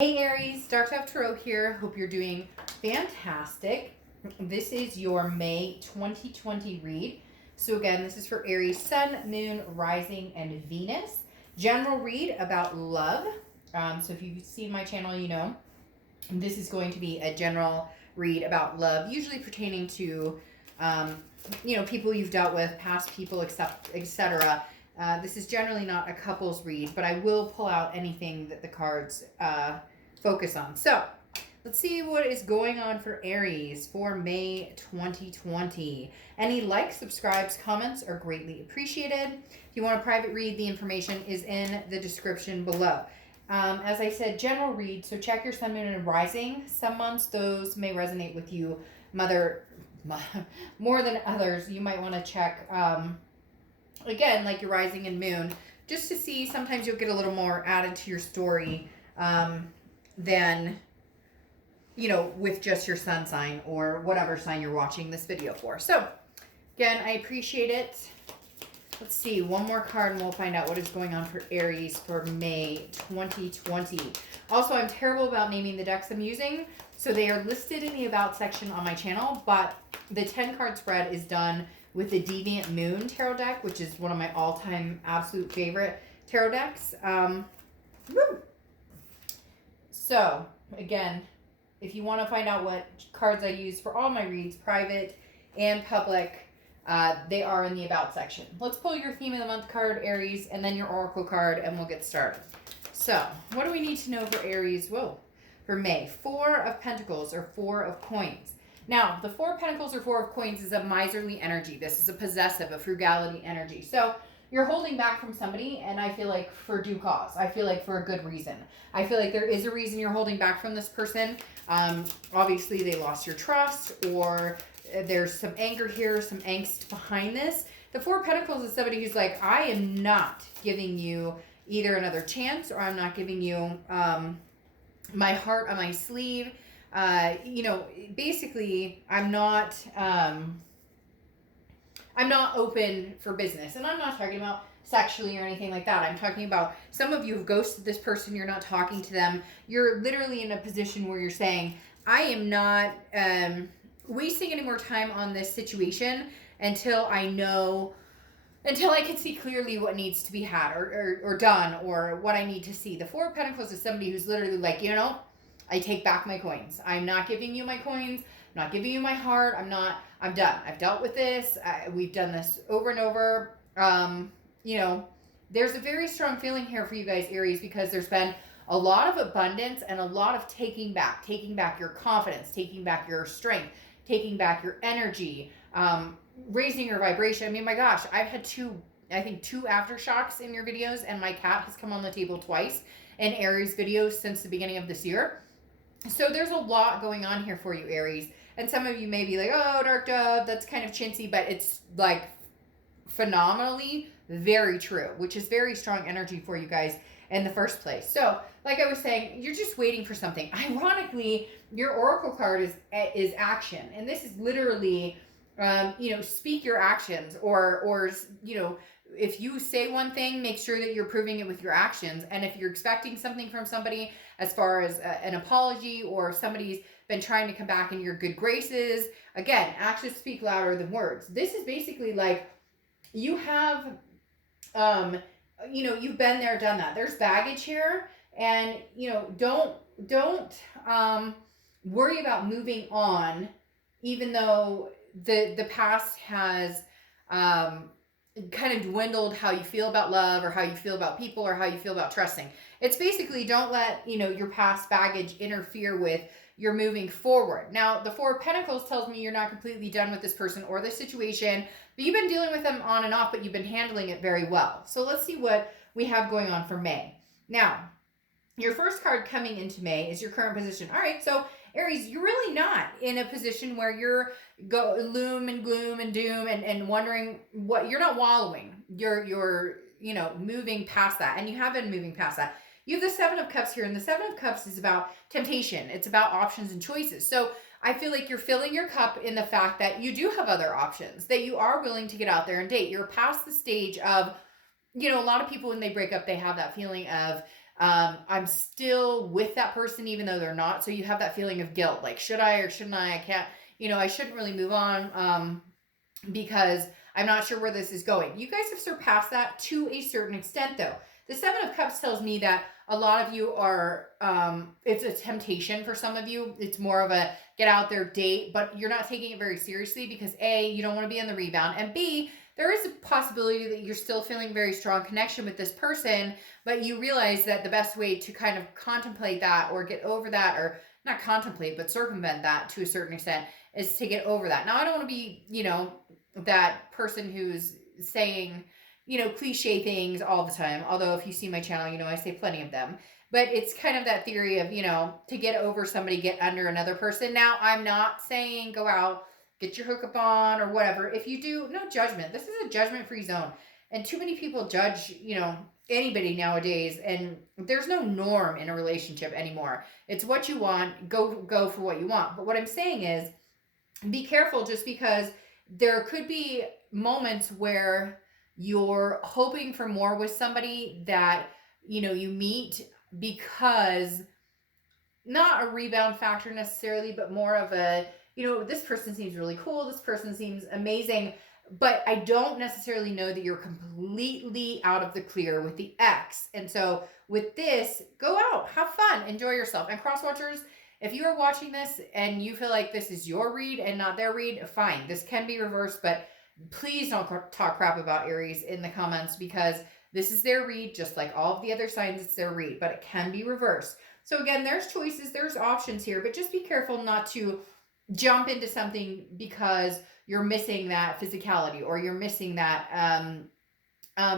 Hey Aries, Dark Dove Tarot here. Hope you're doing fantastic. This is your May 2020 read. So again, this is for Aries, Sun, Moon, Rising, and Venus. General read about love. So if you've seen my channel, you know this is going to be a general read about love, usually pertaining to people you've dealt with, past people, etc. This is generally not a couples read, but I will pull out anything that the cards focus on. So let's see what is going on for Aries for May 2020. Any likes, subscribes, comments are greatly appreciated. If you want a private read, the information is in the description below. As I said, general read, so check your sun, moon, and rising. Some months those may resonate with you more than others. You might want to check again, like your rising and moon, just to see. Sometimes you'll get a little more added to your story than, with just your sun sign or whatever sign you're watching this video for. So, again, I appreciate it. Let's see, one more card and we'll find out what is going on for Aries for May 2020. Also, I'm terrible about naming the decks I'm using, so they are listed in the About section on my channel, but the 10-card spread is done with the Deviant Moon Tarot deck, which is one of my all-time absolute favorite tarot decks. So, again, if you want to find out what cards I use for all my reads, private and public, they are in the About section. Let's pull your Theme of the Month card, Aries, and then your Oracle card, and we'll get started. So, what do we need to know for Aries? For May. 4 of Pentacles or 4 of Coins. Now, the 4 of Pentacles or 4 of Coins is a miserly energy. This is a possessive, a frugality energy. So, you're holding back from somebody, and I feel like for due cause. I feel like for a good reason. I feel like there is a reason you're holding back from this person. Obviously, they lost your trust, or there's some anger here, some angst behind this. The 4 of Pentacles is somebody who's like, I am not giving you either another chance, or I'm not giving you my heart on my sleeve. Basically, I'm not open for business. And I'm not talking about sexually or anything like that. I'm talking about some of you have ghosted this person. You're not talking to them. You're literally in a position where you're saying, I am not wasting any more time on this situation until I can see clearly what needs to be had or done, or what I need to see. The 4 of Pentacles is somebody who's literally like, I take back my coins. I'm not giving you my coins. I'm not giving you my heart. I'm done. I've dealt with this. We've done this over and over. There's a very strong feeling here for you guys, Aries, because there's been a lot of abundance and a lot of taking back your confidence, taking back your strength, taking back your energy, raising your vibration. I mean, my gosh, I've had two aftershocks in your videos, and my cat has come on the table twice in Aries videos since the beginning of this year. So there's a lot going on here for you, Aries. And some of you may be like, oh, Dark Dove, that's kind of chintzy, but it's like phenomenally very true, which is very strong energy for you guys in the first place. So, like I was saying, you're just waiting for something. Ironically, your Oracle card is action. And this is literally, speak your actions, or if you say one thing, make sure that you're proving it with your actions. And if you're expecting something from somebody, as far as an apology, or somebody's been trying to come back in your good graces, again, actions speak louder than words. This is basically like you have, you've been there, done that. There's baggage here, and don't worry about moving on, even though the past has kind of dwindled how you feel about love, or how you feel about people, or how you feel about trusting. It's basically, don't let your past baggage interfere with your moving forward. Now, the 4 of Pentacles tells me you're not completely done with this person or this situation, but you've been dealing with them on and off, but you've been handling it very well. So let's see what we have going on for May. Now, your first card coming into May is your current position. All right, so Aries, you're really not in a position where you're loom and gloom and doom and wondering what. You're not wallowing. You're moving past that, and you have been moving past that. You have the 7 of Cups here, and the 7 of Cups is about temptation. It's about options and choices. So I feel like you're filling your cup in the fact that you do have other options, that you are willing to get out there and date. You're past the stage of, a lot of people when they break up, they have that feeling of I'm still with that person even though they're not. So you have that feeling of guilt, like should I or shouldn't I? I can't, I shouldn't really move on. Because I'm not sure where this is going. You guys have surpassed that to a certain extent, though. The Seven of Cups tells me that a lot of you are, it's a temptation for some of you. It's more of a get out there, date, but you're not taking it very seriously because A, you don't want to be on the rebound, and B, there is a possibility that you're still feeling very strong connection with this person, but you realize that the best way to kind of contemplate that or get over that, or not contemplate, but circumvent that to a certain extent, is to get over that. Now, I don't want to be, that person who's saying, cliche things all the time. Although if you see my channel, I say plenty of them. But it's kind of that theory of, to get over somebody, get under another person. Now, I'm not saying go out, get your hookup on or whatever. If you do, no judgment. This is a judgment-free zone. And too many people judge, anybody nowadays, and there's no norm in a relationship anymore. It's what you want, go for what you want. But what I'm saying is be careful, just because there could be moments where you're hoping for more with somebody that you meet, because not a rebound factor necessarily, but more of a, this person seems really cool, this person seems amazing, but I don't necessarily know that you're completely out of the clear with the ex. And so with this, go out, have fun, enjoy yourself. And cross watchers, if you are watching this and you feel like this is your read and not their read, fine. This can be reversed, but please don't talk crap about Aries in the comments, because this is their read, just like all of the other signs, it's their read, but it can be reversed. So again, there's choices, there's options here, but just be careful not to jump into something because you're missing that physicality, or you're missing that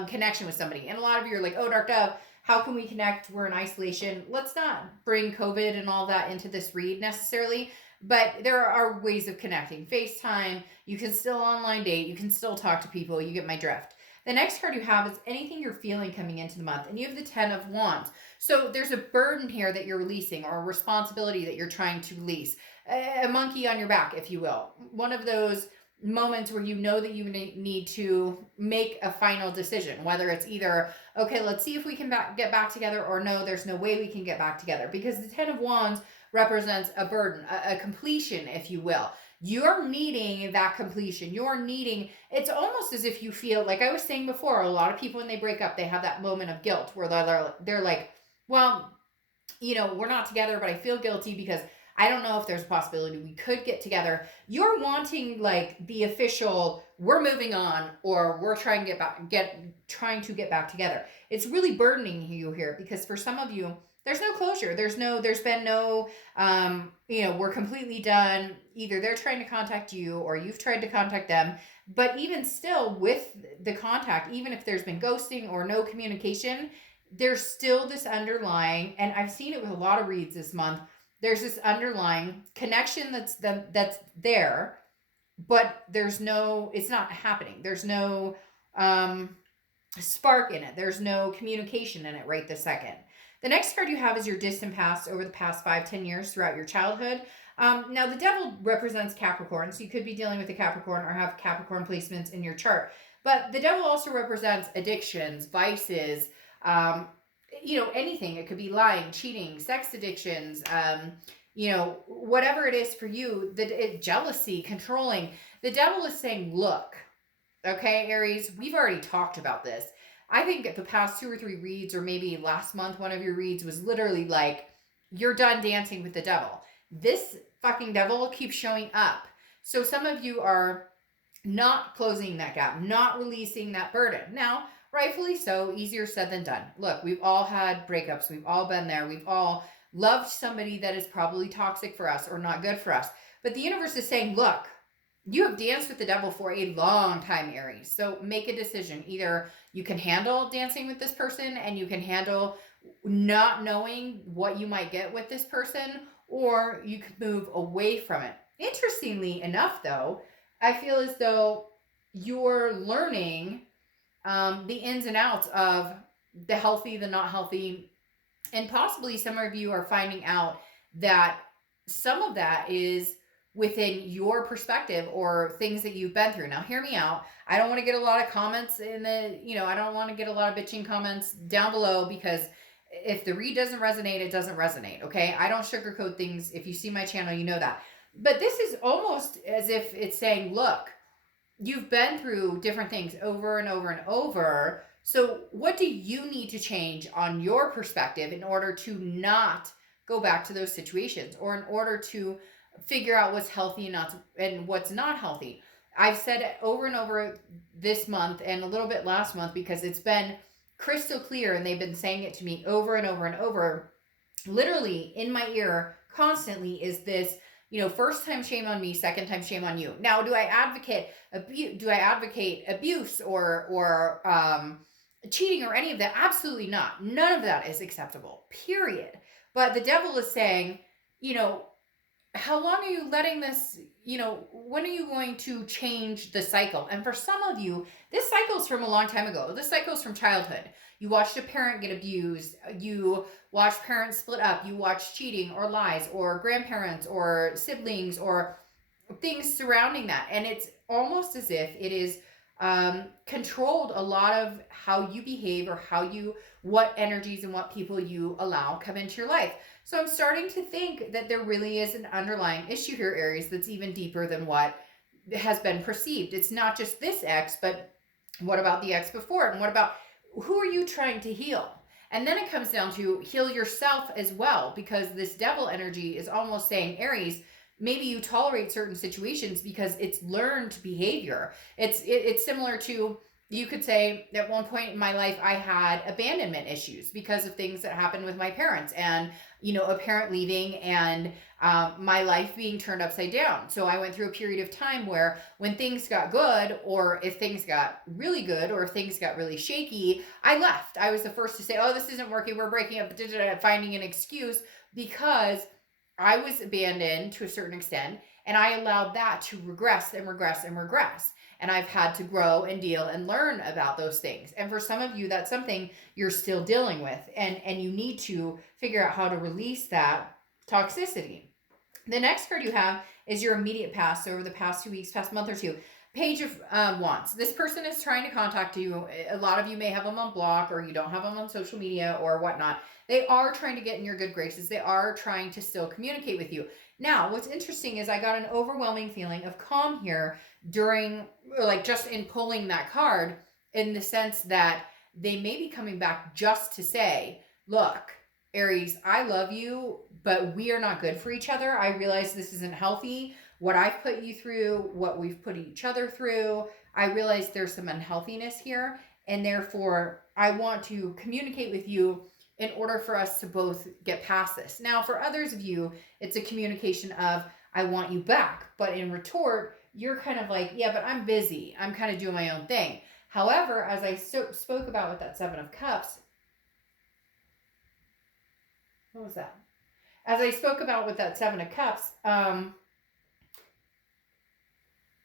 connection with somebody. And a lot of you are like, oh, Dark Dove, how can we connect? We're in isolation. Let's not bring COVID and all that into this read necessarily, but there are ways of connecting. FaceTime, you can still online date, you can still talk to people, you get my drift. The next card you have is anything you're feeling coming into the month, and you have the 10 of Wands. So there's a burden here that you're releasing, or a responsibility that you're trying to release. A monkey on your back, if you will. One of those moments where you know that you need to make a final decision, whether it's either, okay, let's see if we can get back together, or no, there's no way we can get back together, because the 10 of Wands represents a burden, a completion, if you will. You're needing that completion. It's almost as if you feel, like I was saying before, a lot of people when they break up, they have that moment of guilt where they're like, well, we're not together, but I feel guilty because I don't know if there's a possibility we could get together. You're wanting like the official, we're moving on, or we're trying to get back together. It's really burdening you here, because for some of you, there's no closure. There's been no, we're completely done. Either they're trying to contact you or you've tried to contact them. But even still, with the contact, even if there's been ghosting or no communication, there's still this underlying, and I've seen it with a lot of reads this month, there's this underlying connection that's there, but it's not happening. There's no spark in it. There's no communication in it right this second. The next card you have is your distant past, over the past 5-10 years throughout your childhood. Now, the devil represents Capricorn, so you could be dealing with a Capricorn or have Capricorn placements in your chart. But the devil also represents addictions, vices, anything. It could be lying, cheating, sex addictions, whatever it is for you, jealousy, controlling. The devil is saying, look, okay, Aries, we've already talked about this. I think the past 2 or 3 reads, or maybe last month, one of your reads was literally like, you're done dancing with the devil. This fucking devil keeps showing up. So some of you are not closing that gap, not releasing that burden. Now, rightfully so, easier said than done. Look, we've all had breakups. We've all been there. We've all loved somebody that is probably toxic for us or not good for us. But the universe is saying, look, you have danced with the devil for a long time, Aries. So make a decision. Either you can handle dancing with this person and you can handle not knowing what you might get with this person, or you could move away from it. Interestingly enough, though, I feel as though you're learning the ins and outs of the healthy, the not healthy, and possibly some of you are finding out that some of that is within your perspective or things that you've been through. Now, hear me out. I don't want to get a lot of comments I don't want to get a lot of bitching comments down below, because If the read doesn't resonate, it doesn't resonate. Okay. I don't sugarcoat things. If you see my channel, you know that. But this is almost as if it's saying, look, you've been through different things over and over and over. So, what do you need to change on your perspective in order to not go back to those situations, or in order to figure out what's healthy and what's not healthy? I've said it over and over this month and a little bit last month because it's been crystal clear, and they've been saying it to me over and over and over, literally in my ear constantly, is this, first time shame on me, second time shame on you. Now, do I advocate abuse or cheating or any of that? Absolutely not. None of that is acceptable, period. But the devil is saying, how long are you letting this, when are you going to change the cycle? And for some of you, this cycle's from a long time ago. This cycle's from childhood. You watched a parent get abused. You watched parents split up. You watched cheating or lies or grandparents or siblings or things surrounding that. And it's almost as if it is controlled a lot of how you behave, or what energies and what people you allow come into your life. So I'm starting to think that there really is an underlying issue here, Aries, that's even deeper than what has been perceived. It's not just this ex, but what about the ex before? And what about, who are you trying to heal? And then it comes down to heal yourself as well, because this devil energy is almost saying, Aries, maybe you tolerate certain situations because it's learned behavior. It's similar to, you could say, at one point in my life, I had abandonment issues because of things that happened with my parents, and, a parent leaving, and my life being turned upside down. So I went through a period of time where when things got good, or if things got really good, or if things got really shaky, I left. I was the first to say, oh, this isn't working, we're breaking up, finding an excuse, because I was abandoned to a certain extent, and I allowed that to regress and regress and regress. And I've had to grow and deal and learn about those things. And for some of you, that's something you're still dealing with, and you need to figure out how to release that toxicity. The next card you have is your immediate past. So over the past 2 weeks, past month or two, Page of Wands. This person is trying to contact you. A lot of you may have them on block, or you don't have them on social media or whatnot. They are trying to get in your good graces. They are trying to still communicate with you. Now, what's interesting is I got an overwhelming feeling of calm here during, like, just in pulling that card, in the sense that they may be coming back just to say, look, Aries, I love you, but we are not good for each other. I realize this isn't healthy. What I've put you through, what we've put each other through, I realize there's some unhealthiness here, and therefore I want to communicate with you in order for us to both get past this. Now, for others of you, it's a communication of, I want you back. But in retort, you're kind of like, yeah, but I'm busy. I'm kind of doing my own thing. However, as I spoke about with that Seven of Cups, what was that? As I spoke about with that Seven of Cups,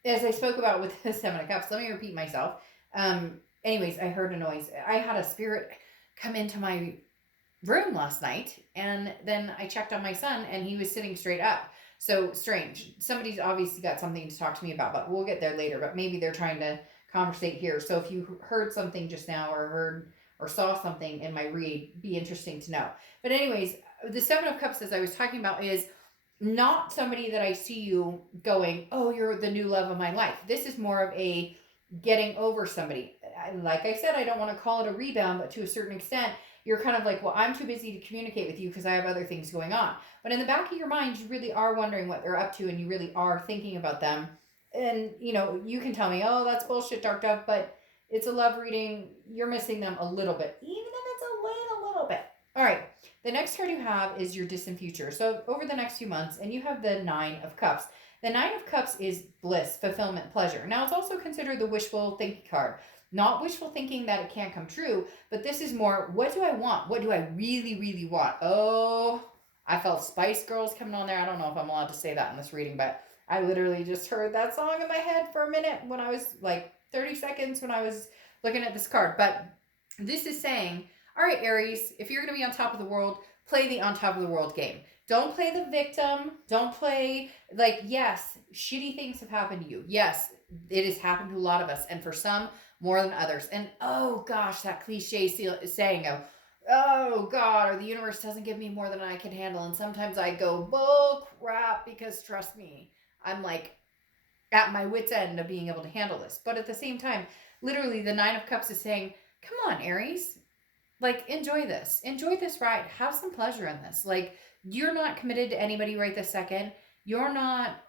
as I spoke about with the Seven of Cups, let me repeat myself. Anyways, I heard a noise. I had a spirit come into my room last night, and then I checked on my son, and he was sitting straight up. So strange. Somebody's obviously got something to talk to me about, but we'll get there later. But maybe they're trying to conversate here. So if you heard something just now, or heard or saw something in my read, be interesting to know. But anyways, the Seven of Cups, as I was talking about, is not somebody that I see you going, oh, you're the new love of my life. This is more of a getting over somebody. Like I said, I don't want to call it a rebound, but to a certain extent, you're kind of like, well, I'm too busy to communicate with you because I have other things going on. But in the back of your mind, you really are wondering what they're up to, and you really are thinking about them. And, you can tell me, oh, that's bullshit, Dark Dove, but it's a love reading. You're missing them a little bit, even if it's a little bit. All right. The next card you have is your distant future. So over the next few months, and you have the Nine of Cups. The Nine of Cups is bliss, fulfillment, pleasure. Now, it's also considered the wishful thinking card. Not wishful thinking that it can't come true, but this is more, what do I want? What do I really, really want? Oh, I felt Spice Girls coming on there. I don't know if I'm allowed to say that in this reading, but I literally just heard that song in my head for a minute when I was, like, 30 seconds when I was looking at this card. But this is saying, all right, Aries, if you're going to be on top of the world, play the on top of the world game. Don't play the victim. Don't play, like, yes, shitty things have happened to you. Yes, it has happened to a lot of us, and for some, more than others. And oh gosh, that cliche saying of, oh God, or the universe doesn't give me more than I can handle. And sometimes I go, bull crap, because trust me, I'm like at my wit's end of being able to handle this. But at the same time, literally the Nine of Cups is saying, come on, Aries, like enjoy this ride, have some pleasure in this. Like, you're not committed to anybody right this second. You're not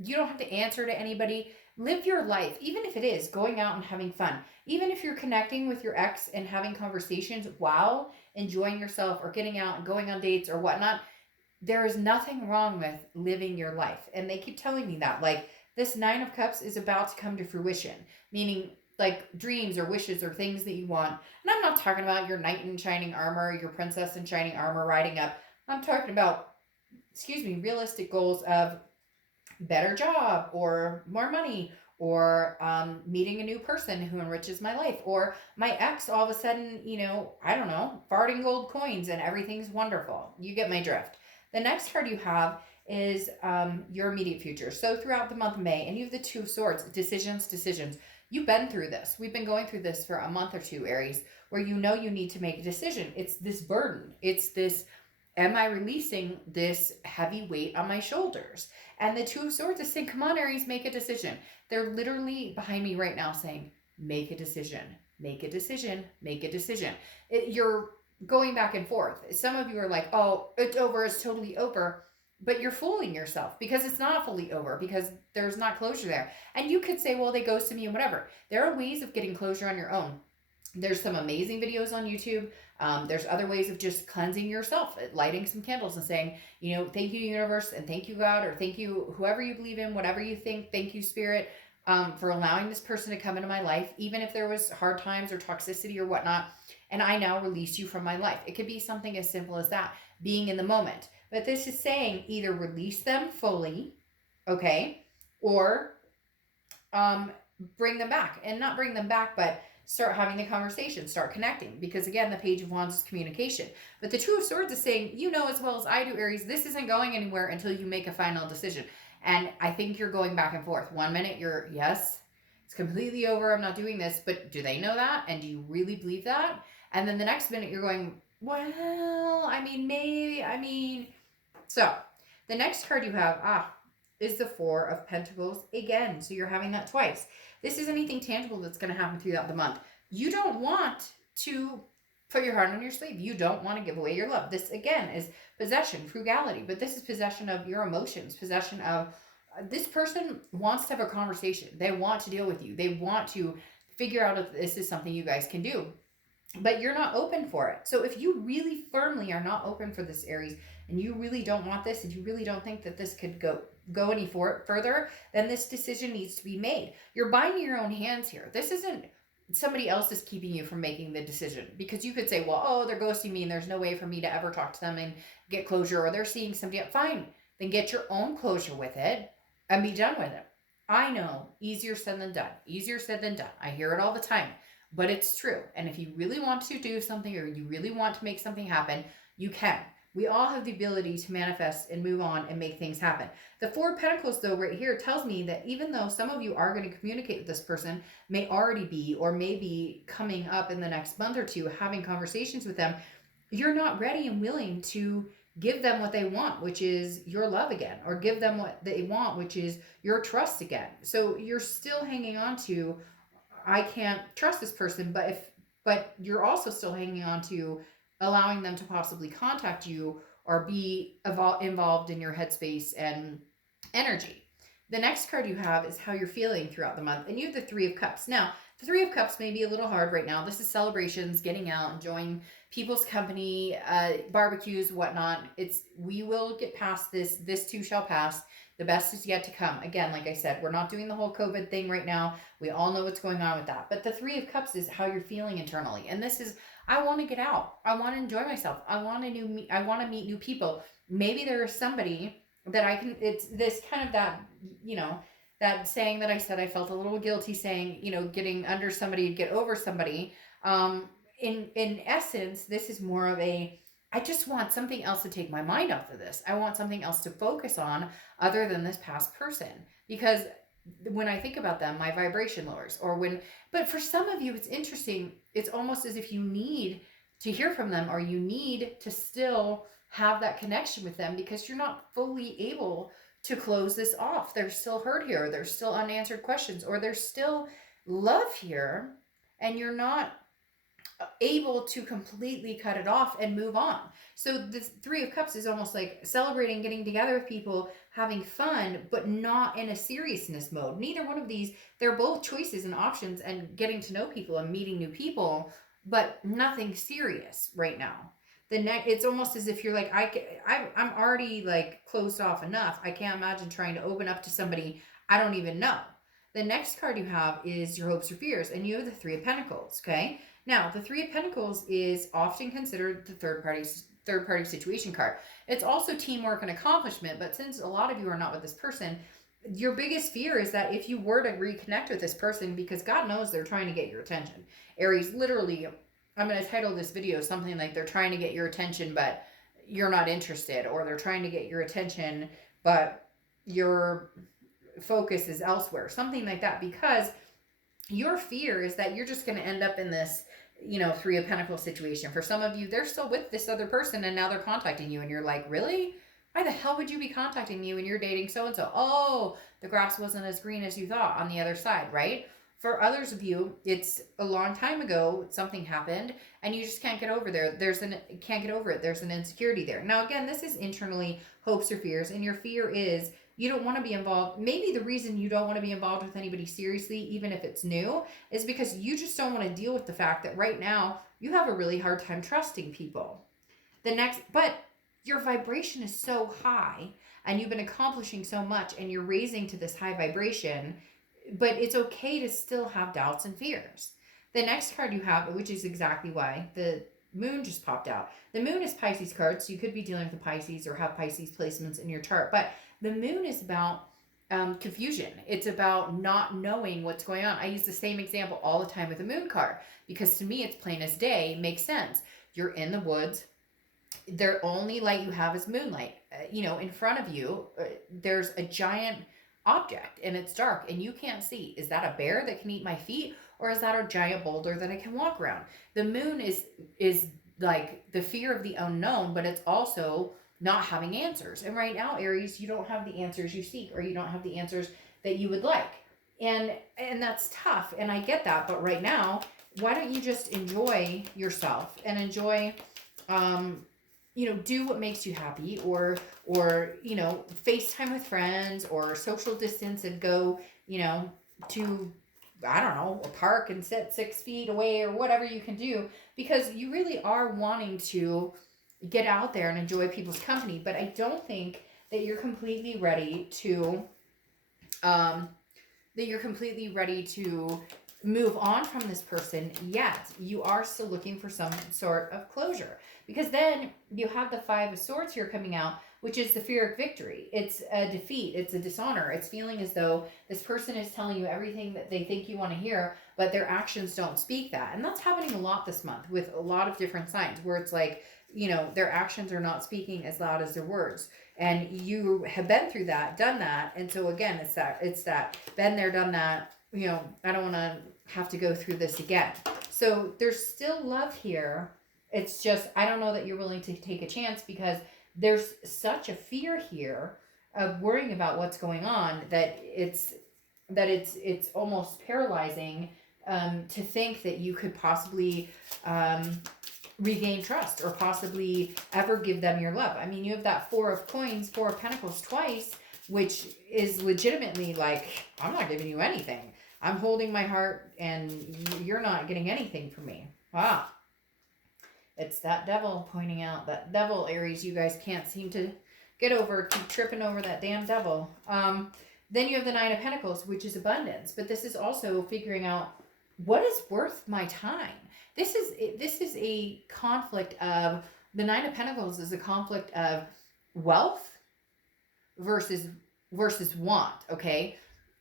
you don't have to answer to anybody. Live your life, even if it is going out and having fun, even if you're connecting with your ex and having conversations while enjoying yourself, or getting out and going on dates or whatnot. There is nothing wrong with living your life. And they keep telling me that, like, this Nine of Cups is about to come to fruition, meaning like dreams or wishes or things that you want. And I'm not talking about your knight in shining armor, your princess in shining armor riding up. I'm talking about, excuse me, realistic goals of better job or more money, or meeting a new person who enriches my life, or my ex all of a sudden, I don't know, farting gold coins and everything's wonderful. You get my drift. The next card you have is your immediate future. So throughout the month of May, and you have the Two of Swords, decisions. You've been through this. We've been going through this for a month or two, Aries, where you need to make a decision. It's this burden. It's this, am I releasing this heavy weight on my shoulders? And the Two of Swords is saying, come on, Aries, make a decision. They're literally behind me right now saying, make a decision, make a decision, make a decision. You're going back and forth. Some of you are like, oh, it's over, it's totally over. But you're fooling yourself, because it's not fully over, because there's not closure there. And you could say, well, they ghosted me and whatever. There are ways of getting closure on your own. There's some amazing videos on YouTube. There's other ways of just cleansing yourself, lighting some candles and saying, thank you, universe, and thank you, God, or thank you, whoever you believe in, whatever you think, thank you, spirit, for allowing this person to come into my life, even if there was hard times or toxicity or whatnot. And I now release you from my life. It could be something as simple as that, being in the moment. But this is saying either release them fully, okay, or bring them back. And not bring them back, but start having the conversation, start connecting. Because again, the Page of Wands is communication. But the Two of Swords is saying, as well as I do, Aries, this isn't going anywhere until you make a final decision. And I think you're going back and forth. 1 minute you're, yes, it's completely over, I'm not doing this. But do they know that? And do you really believe that? And then the next minute you're going, well, maybe. So the next card you have, is the Four of Pentacles again. So you're having that twice. This is anything tangible that's going to happen throughout the month. You don't want to put your heart on your sleeve. You don't want to give away your love. This, again, is possession, frugality. But this is possession of your emotions, possession of this person wants to have a conversation. They want to deal with you. They want to figure out if this is something you guys can do. But you're not open for it. So if you really firmly are not open for this, Aries, and you really don't want this, and you really don't think that this could go any further, then this decision needs to be made. You're binding your own hands here. This isn't somebody else is keeping you from making the decision, because you could say, well, oh, they're ghosting me and there's no way for me to ever talk to them and get closure, or they're seeing somebody else. Fine, then get your own closure with it and be done with it. I know, easier said than done. Easier said than done. I hear it all the time, but it's true. And if you really want to do something, or you really want to make something happen, you can. We all have the ability to manifest and move on and make things happen. The Four of Pentacles, though, right here tells me that even though some of you are going to communicate with this person, may already be, or may be coming up in the next month or two, having conversations with them, you're not ready and willing to give them what they want, which is your love again, or give them what they want, which is your trust again. So you're still hanging on to, I can't trust this person, but you're also still hanging on to allowing them to possibly contact you or be involved in your headspace and energy. The next card you have is how you're feeling throughout the month, and you have the Three of Cups. Now, the Three of Cups may be a little hard right now. This is celebrations, getting out, enjoying people's company, barbecues, whatnot. We will get past this. This too shall pass. The best is yet to come. Again, like I said, we're not doing the whole COVID thing right now. We all know what's going on with that. But the Three of Cups is how you're feeling internally. And this is, I want to get out. I want to enjoy myself. I want to meet new people. Maybe there is somebody that I can, it's this kind of that, that saying that I said, I felt a little guilty saying, getting under somebody to get over somebody. In essence, this is more of I just want something else to take my mind off of this. I want something else to focus on other than this past person. Because when I think about them, my vibration lowers. But for some of you, it's interesting. It's almost as if you need to hear from them, or you need to still have that connection with them because you're not fully able to close this off. There's still hurt here, there's still unanswered questions, or there's still love here, and you're not able to completely cut it off and move on. So the Three of Cups is almost like celebrating, getting together with people, having fun, but not in a seriousness mode. Neither one of these, they're both choices and options and getting to know people and meeting new people, but nothing serious right now. It's almost as if you're like, I'm already like closed off enough. I can't imagine trying to open up to somebody I don't even know. The next card you have is your hopes or fears, and you have the Three of Pentacles. Okay, now the Three of Pentacles is often considered the third party situation card. It's also teamwork and accomplishment, but since a lot of you are not with this person, your biggest fear is that if you were to reconnect with this person, because God knows they're trying to get your attention. Aries, literally, I'm going to title this video something like they're trying to get your attention, but you're not interested, or they're trying to get your attention, but your focus is elsewhere, something like that, because your fear is that you're just going to end up in this, Three of Pentacles situation. For some of you, they're still with this other person and now they're contacting you and you're like, really? Why the hell would you be contacting me when you're dating so-and-so? Oh, the grass wasn't as green as you thought on the other side, right? For others of you, it's a long time ago, something happened and you just can't get over there. Can't get over it. There's an insecurity there. Now, again, this is internally hopes or fears, and your fear is you don't want to be involved. Maybe the reason you don't want to be involved with anybody seriously, even if it's new, is because you just don't want to deal with the fact that right now you have a really hard time trusting people. But your vibration is so high and you've been accomplishing so much and you're raising to this high vibration, but it's okay to still have doubts and fears. The next card you have, which is exactly why the Moon just popped out. The Moon is Pisces card, so you could be dealing with a Pisces or have Pisces placements in your chart. But the Moon is about confusion. It's about not knowing what's going on. I use the same example all the time with the Moon card because to me it's plain as day. Makes sense. You're in the woods. The only light you have is moonlight. In front of you, there's a giant object and it's dark and you can't see. Is that a bear that can eat my feet, or is that a giant boulder that I can walk around? The Moon is like the fear of the unknown, but it's also not having answers. And right now, Aries, you don't have the answers you seek, or you don't have the answers that you would like. And that's tough, and I get that, but right now, why don't you just enjoy yourself and enjoy do what makes you happy, or FaceTime with friends, or social distance and go, to, I don't know, a park and sit 6 feet away, or whatever you can do, because you really are wanting to get out there and enjoy people's company. But I don't think that you're completely ready to, move on from this person yet. You are still looking for some sort of closure, because then you have the Five of Swords here coming out, which is the fear of victory. It's a defeat. It's a dishonor. It's feeling as though this person is telling you everything that they think you want to hear, but their actions don't speak that. And that's happening a lot this month with a lot of different signs, where it's like, their actions are not speaking as loud as their words. And you have been through that, done that. And so again, it's that been there, done that. I don't want to have to go through this again. So there's still love here. It's just, I don't know that you're willing to take a chance, because there's such a fear here of worrying about what's going on that it's almost paralyzing to think that you could possibly regain trust, or possibly ever give them your love. I mean, you have that Four of Pentacles twice, which is legitimately like, I'm not giving you anything. I'm holding my heart and you're not getting anything from me. Wow. It's that devil pointing out. That devil, Aries, you guys can't seem to get over. Keep tripping over that damn devil. Then you have the Nine of Pentacles, which is abundance. But this is also figuring out what is worth my time. This is a conflict of, the Nine of Pentacles is a conflict of wealth versus want, okay?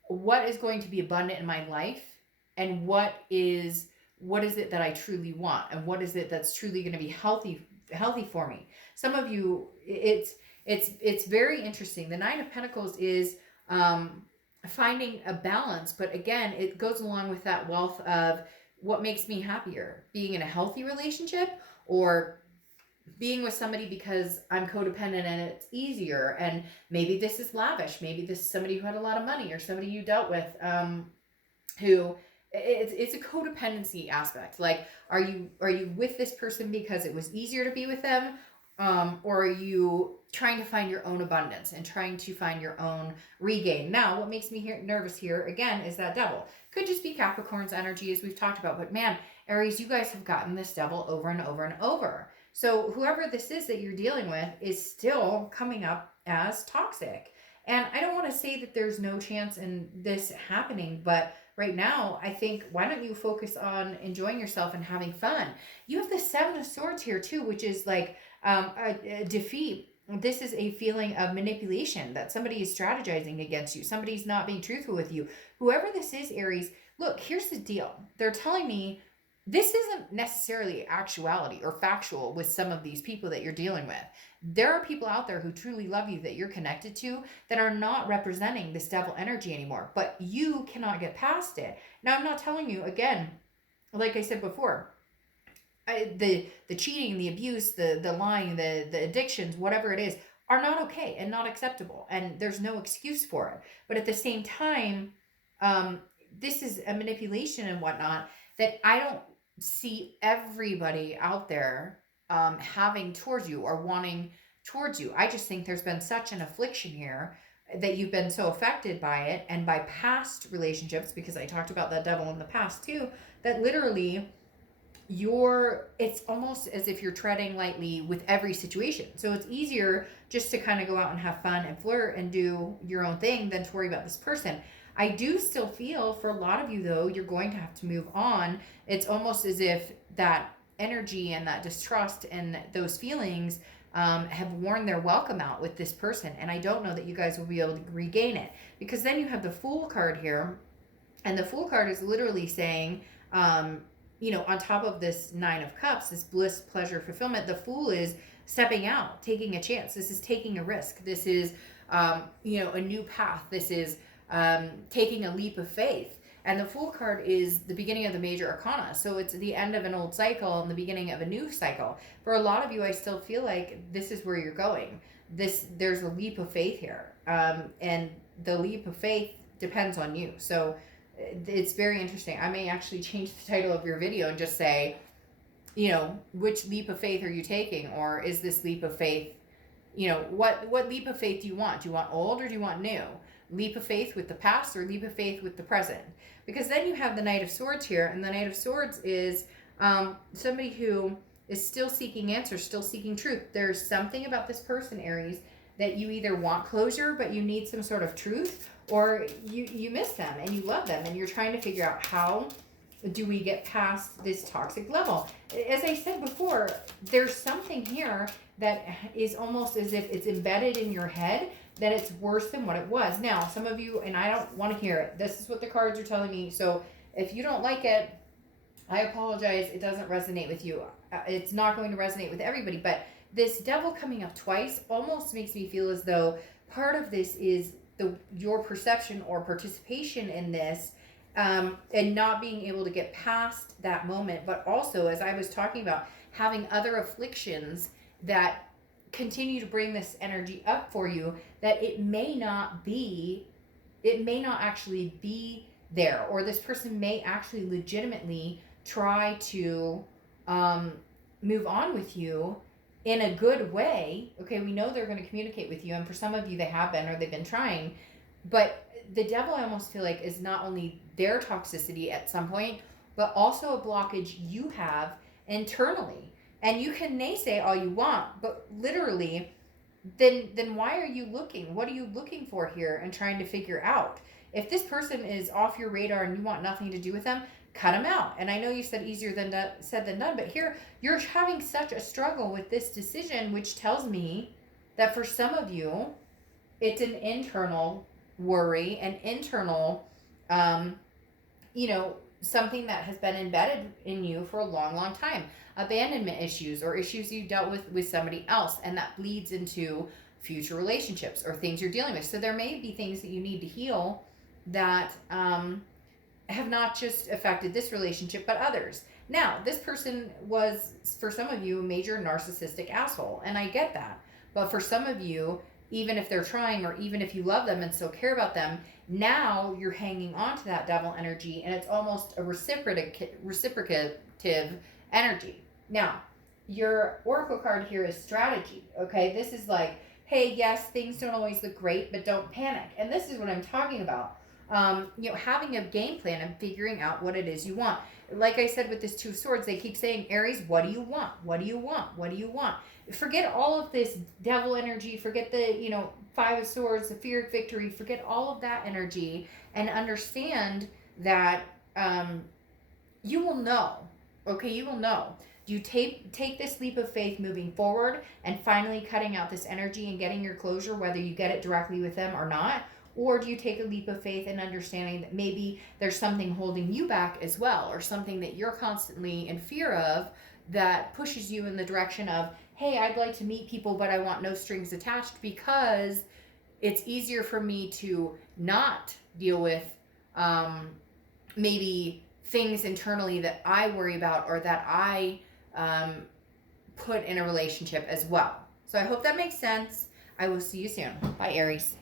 What is going to be abundant in my life, and what is it that I truly want, and what is it that's truly going to be healthy for me? Some of you, it's very interesting. The Nine of Pentacles is finding a balance, but again, it goes along with that wealth of what makes me happier, being in a healthy relationship or being with somebody because I'm codependent and it's easier. And maybe this is lavish. Maybe this is somebody who had a lot of money, or somebody you dealt with who it's a codependency aspect. Like, are you with this person because it was easier to be with them, or are you trying to find your own abundance and trying to find your own regain? Now, what makes me nervous here again is that devil. Could just be Capricorn's energy, as we've talked about, but man, Aries, you guys have gotten this devil over and over and over. So whoever this is that you're dealing with is still coming up as toxic. And I don't want to say that there's no chance in this happening, but right now, I think, why don't you focus on enjoying yourself and having fun? You have the Seven of Swords here too, which is like a defeat. This is a feeling of manipulation, that somebody is strategizing against you. Somebody's not being truthful with you. Whoever this is, Aries, look, here's the deal. They're telling me this isn't necessarily actuality or factual with some of these people that you're dealing with. There are people out there who truly love you, that you're connected to, that are not representing this devil energy anymore, but you cannot get past it. Now, I'm not telling you, again, like I said before, the cheating, the abuse, the lying, the addictions, whatever it is, are not okay and not acceptable, and there's no excuse for it. But at the same time, this is a manipulation and whatnot that I don't see everybody out there having towards you or wanting towards you. I just think there's been such an affliction here that you've been so affected by it, and by past relationships, because I talked about that devil in the past too, that literally it's almost as if you're treading lightly with every situation. So it's easier just to kind of go out and have fun and flirt and do your own thing than to worry about this person. I do still feel for a lot of you, though, you're going to have to move on. It's almost as if that energy and that distrust and those feelings have worn their welcome out with this person. And I don't know that you guys will be able to regain it, because then you have the Fool card here. And the Fool card is literally saying, on top of this Nine of Cups, this bliss, pleasure, fulfillment, the Fool is stepping out, taking a chance. This is taking a risk. This is, a new path. This is taking a leap of faith. And the Fool card is the beginning of the major arcana. So it's the end of an old cycle and the beginning of a new cycle. For a lot of you, I still feel like this is where you're going. There's a leap of faith here. And the leap of faith depends on you. So it's very interesting. I may actually change the title of your video and just say, which leap of faith are you taking? Or is this leap of faith, what leap of faith do you want? Do you want old or do you want new? Leap of faith with the past or leap of faith with the present? Because then you have the Knight of Swords here, and the Knight of Swords is somebody who is still seeking answers, still seeking truth. There's something about this person, Aries, that you either want closure, but you need some sort of truth, or you miss them and you love them, and you're trying to figure out, how do we get past this toxic level? As I said before, there's something here that is almost as if it's embedded in your head, that it's worse than what it was. Now, some of you, and I don't want to hear it, this is what the cards are telling me. So if you don't like it, I apologize. It doesn't resonate with you. It's not going to resonate with everybody. But this devil coming up twice almost makes me feel as though part of this is your perception or participation in this, and not being able to get past that moment. But also, as I was talking about, having other afflictions that continue to bring this energy up for you, that it may not actually be there, or this person may actually legitimately try to move on with you in a good way. Okay, we know they're going to communicate with you, and for some of you they have been, or they've been trying, but the devil, I almost feel like, is not only their toxicity at some point, but also a blockage you have internally. And you can naysay all you want, but literally, then why are you looking? What are you looking for here and trying to figure out? If this person is off your radar and you want nothing to do with them, cut them out. And I know you said easier said than done, but here you're having such a struggle with this decision, which tells me that for some of you, it's an internal worry, an internal, something that has been embedded in you for a long, long time. Abandonment issues, or issues you dealt with somebody else, and that bleeds into future relationships or things you're dealing with. So there may be things that you need to heal that have not just affected this relationship, but others. Now, this person was, for some of you, a major narcissistic asshole, and I get that. But for some of you, even if they're trying, or even if you love them and still care about them, now you're hanging on to that devil energy, and it's almost a reciprocative energy. Now, your oracle card here is strategy. Okay, this is like, hey, yes, things don't always look great, but don't panic. And this is what I'm talking about. Having a game plan and figuring out what it is you want. Like I said with this Two of Swords, they keep saying, Aries, what do you want? What do you want? What do you want? Forget all of this devil energy. Forget the, Five of Swords, the fear of victory. Forget all of that energy and understand that you will know. Okay, you will know. Do you take this leap of faith moving forward and finally cutting out this energy and getting your closure, whether you get it directly with them or not? Or do you take a leap of faith and understanding that maybe there's something holding you back as well, or something that you're constantly in fear of that pushes you in the direction of, hey, I'd like to meet people, but I want no strings attached because it's easier for me to not deal with maybe things internally that I worry about or that I put in a relationship as well. So I hope that makes sense. I will see you soon. Bye, Aries.